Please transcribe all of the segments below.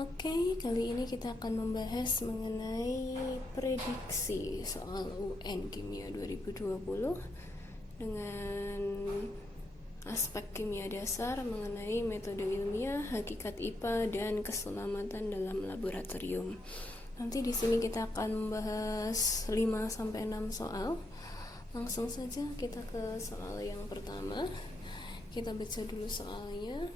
Oke, kali ini kita akan membahas mengenai prediksi soal UN Kimia 2020 dengan aspek kimia dasar mengenai metode ilmiah, hakikat IPA, dan keselamatan dalam laboratorium. Nanti di sini kita akan membahas 5-6 soal. Langsung saja kita ke soal yang pertama. Kita baca dulu soalnya.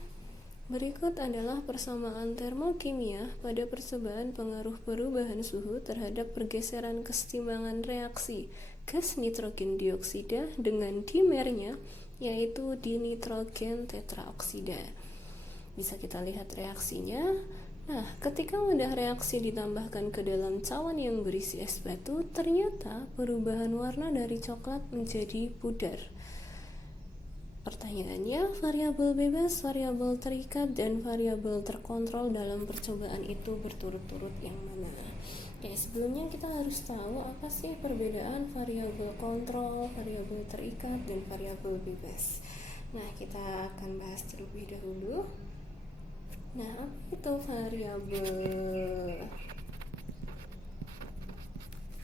Berikut adalah persamaan termokimia pada percobaan pengaruh perubahan suhu terhadap pergeseran kesetimbangan reaksi gas nitrogen dioksida dengan dimernya, yaitu dinitrogen tetraoksida. Bisa kita lihat reaksinya. Nah, ketika wadah reaksi ditambahkan ke dalam cawan yang berisi es batu, ternyata perubahan warna dari coklat menjadi pudar. Pertanyaannya, variabel bebas, variabel terikat, dan variabel terkontrol dalam percobaan itu berturut-turut yang mana? Oke, sebelumnya kita harus tahu apa sih perbedaan variabel kontrol, variabel terikat, dan variabel bebas. Nah, kita akan bahas terlebih dahulu. Nah, apa itu variabel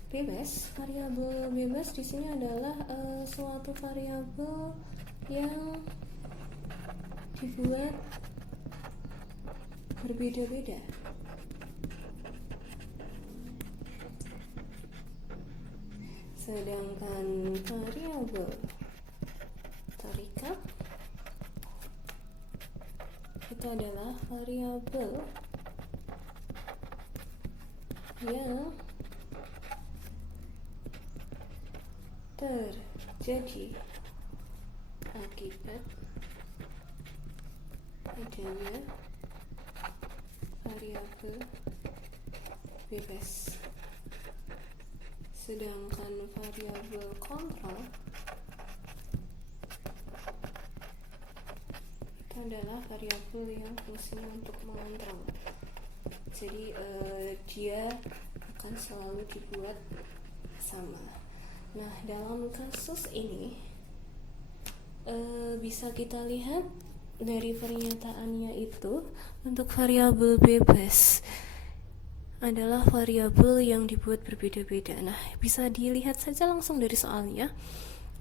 bebas? Variabel bebas di sini adalah suatu variabel yang dibuat berbeda-beda. Sedangkan variabel terikat itu adalah variabel yang terjadi akibat adanya variabel bebas. Sedangkan variabel kontrol itu adalah variabel yang fungsinya untuk mengontrol. Jadi dia akan selalu dibuat sama. Nah, dalam kasus ini bisa kita lihat dari pernyataannya itu, untuk variabel bebas adalah variabel yang dibuat berbeda-beda. Nah, bisa dilihat saja langsung dari soalnya.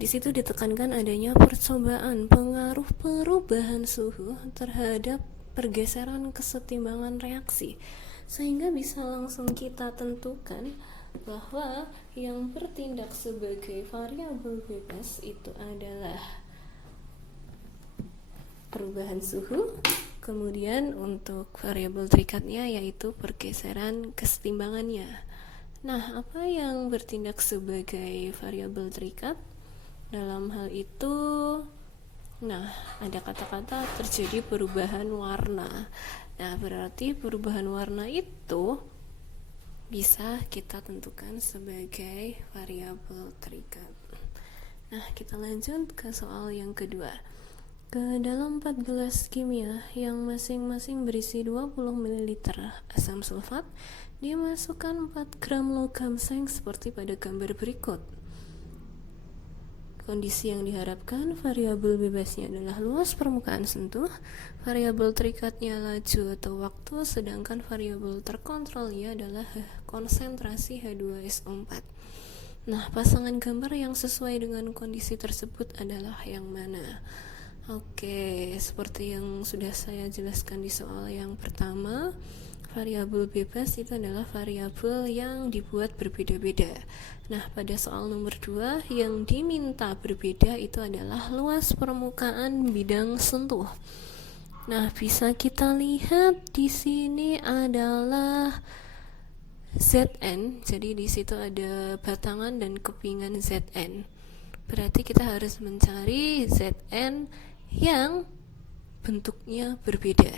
Di situ ditekankan adanya percobaan pengaruh perubahan suhu terhadap pergeseran kesetimbangan reaksi, sehingga bisa langsung kita tentukan bahwa yang bertindak sebagai variabel bebas itu adalah perubahan suhu. Kemudian untuk variabel terikatnya yaitu pergeseran kesetimbangannya. Nah, apa yang bertindak sebagai variabel terikat? Dalam hal itu, ada kata-kata terjadi perubahan warna. Nah, berarti perubahan warna itu bisa kita tentukan sebagai variabel terikat. Nah, kita lanjut ke soal yang kedua. Ke dalam 4 gelas kimia yang masing-masing berisi 20 ml asam sulfat, dimasukkan 4 gram logam seng seperti pada gambar berikut. Kondisi yang diharapkan, variabel bebasnya adalah luas permukaan sentuh, variabel terikatnya laju atau waktu, sedangkan variabel terkontrolnya adalah konsentrasi H2SO4. Nah, pasangan gambar yang sesuai dengan kondisi tersebut adalah yang mana? Oke, seperti yang sudah saya jelaskan di soal yang pertama, variabel bebas itu adalah variabel yang dibuat berbeda-beda. Nah, pada soal nomor 2 yang diminta berbeda itu adalah luas permukaan bidang sentuh. Nah, bisa kita lihat di sini adalah Zn. Jadi di situ ada batangan dan kepingan Zn. Berarti kita harus mencari Zn yang bentuknya berbeda.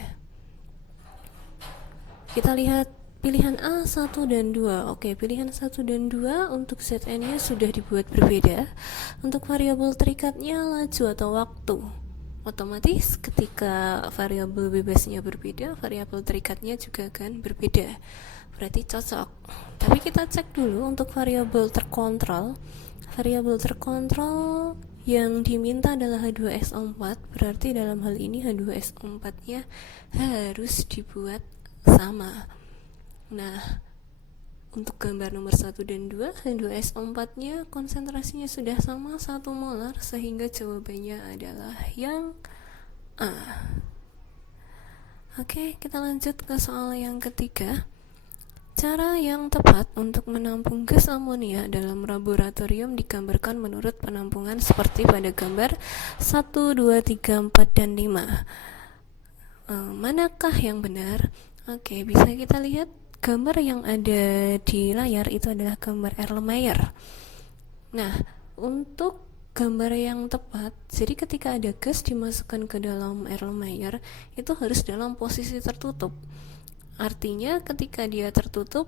Kita lihat pilihan A1 dan 2. Oke, pilihan 1 dan 2 untuk Zn-nya sudah dibuat berbeda. Untuk variabel terikatnya laju atau waktu. Otomatis ketika variabel bebasnya berbeda, variabel terikatnya juga akan berbeda. Berarti cocok. Tapi kita cek dulu untuk variabel terkontrol. Variabel terkontrol yang diminta adalah H2SO4, berarti dalam hal ini H2SO4-nya harus dibuat sama. Nah, untuk gambar nomor 1 dan 2, H2SO4 nya konsentrasinya sudah sama 1 molar, sehingga jawabannya adalah yang A. Oke, kita lanjut ke soal yang ketiga. Cara yang tepat untuk menampung gas amonia dalam laboratorium digambarkan menurut penampungan seperti pada gambar 1, 2, 3, 4, dan 5. Manakah yang benar? Oke, bisa kita lihat gambar yang ada di layar itu adalah gambar Erlenmeyer. Nah, untuk gambar yang tepat, jadi ketika ada gas dimasukkan ke dalam Erlenmeyer, itu harus dalam posisi tertutup. Artinya ketika dia tertutup,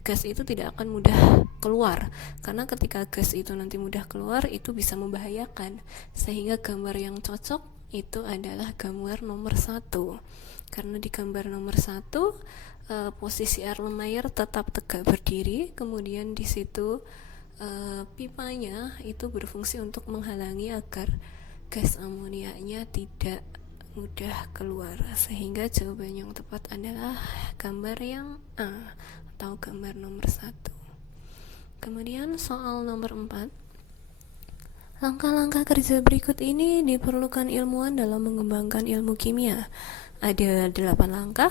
gas itu tidak akan mudah keluar, karena ketika gas itu nanti mudah keluar, itu bisa membahayakan. Sehingga gambar yang cocok itu adalah gambar nomor 1. Karena di gambar nomor 1 posisi Erlenmeyer tetap tegak berdiri, kemudian di situ pipanya itu berfungsi untuk menghalangi agar gas amoniaknya tidak mudah keluar, sehingga jawaban yang tepat adalah gambar yang A atau gambar nomor 1. Kemudian soal nomor 4. Langkah-langkah kerja berikut ini diperlukan ilmuwan dalam mengembangkan ilmu kimia. Ada 8 langkah.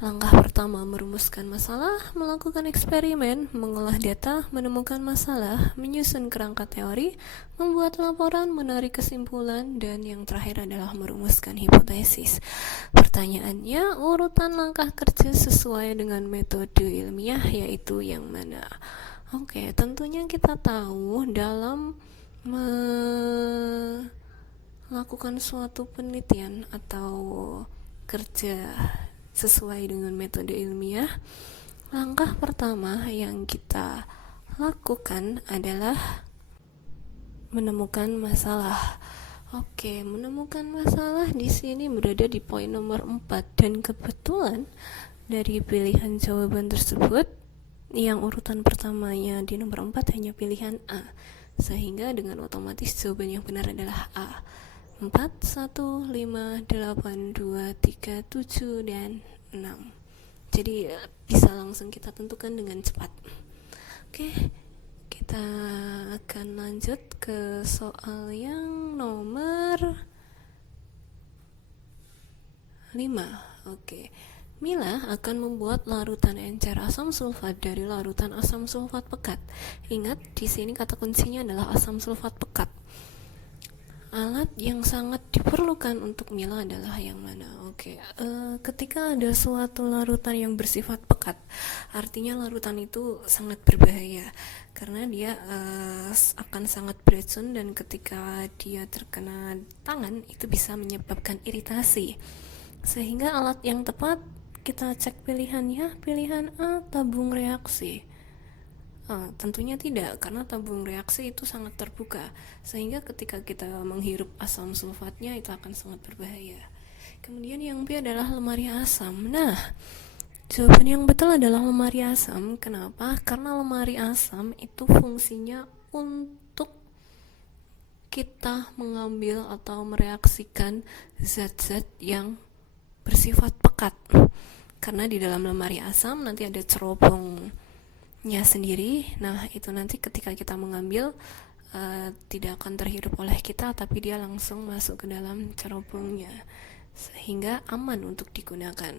Langkah pertama, merumuskan masalah, melakukan eksperimen, mengolah data, menemukan masalah, menyusun kerangka teori, membuat laporan, menarik kesimpulan, dan yang terakhir adalah merumuskan hipotesis. Pertanyaannya, urutan langkah kerja sesuai dengan metode ilmiah yaitu yang mana? Oke, tentunya kita tahu dalam melakukan suatu penelitian atau kerja sesuai dengan metode ilmiah, langkah pertama yang kita lakukan adalah menemukan masalah. Oke, menemukan masalah di sini berada di poin nomor 4, dan kebetulan dari pilihan jawaban tersebut yang urutan pertamanya di nomor 4 hanya pilihan A, sehingga dengan otomatis jawaban yang benar adalah A. 4, 1, 5, 8, 2, 3, 7, dan 6. Jadi bisa langsung kita tentukan dengan cepat. Oke, kita akan lanjut ke soal yang nomor 5. Oke, Mila akan membuat larutan encer asam sulfat dari larutan asam sulfat pekat. Ingat, di sini kata kuncinya adalah asam sulfat pekat. Alat yang sangat diperlukan untuk Mila adalah yang mana? Oke, ketika ada suatu larutan yang bersifat pekat, artinya larutan itu sangat berbahaya karena dia akan sangat beracun, dan ketika dia terkena tangan itu bisa menyebabkan iritasi. Sehingga alat yang tepat, kita cek pilihannya, pilihan A, tabung reaksi. Tentunya tidak, karena tabung reaksi itu sangat terbuka, sehingga ketika kita menghirup asam sulfatnya itu akan sangat berbahaya. Kemudian yang B adalah lemari asam. Nah, jawaban yang betul adalah lemari asam. Kenapa? Karena lemari asam itu fungsinya untuk kita mengambil atau mereaksikan zat-zat yang bersifat pekat. Karena di dalam lemari asam nanti ada cerobongnya sendiri. Nah, itu nanti ketika kita mengambil tidak akan terhirup oleh kita, tapi dia langsung masuk ke dalam cerobongnya, sehingga aman untuk digunakan.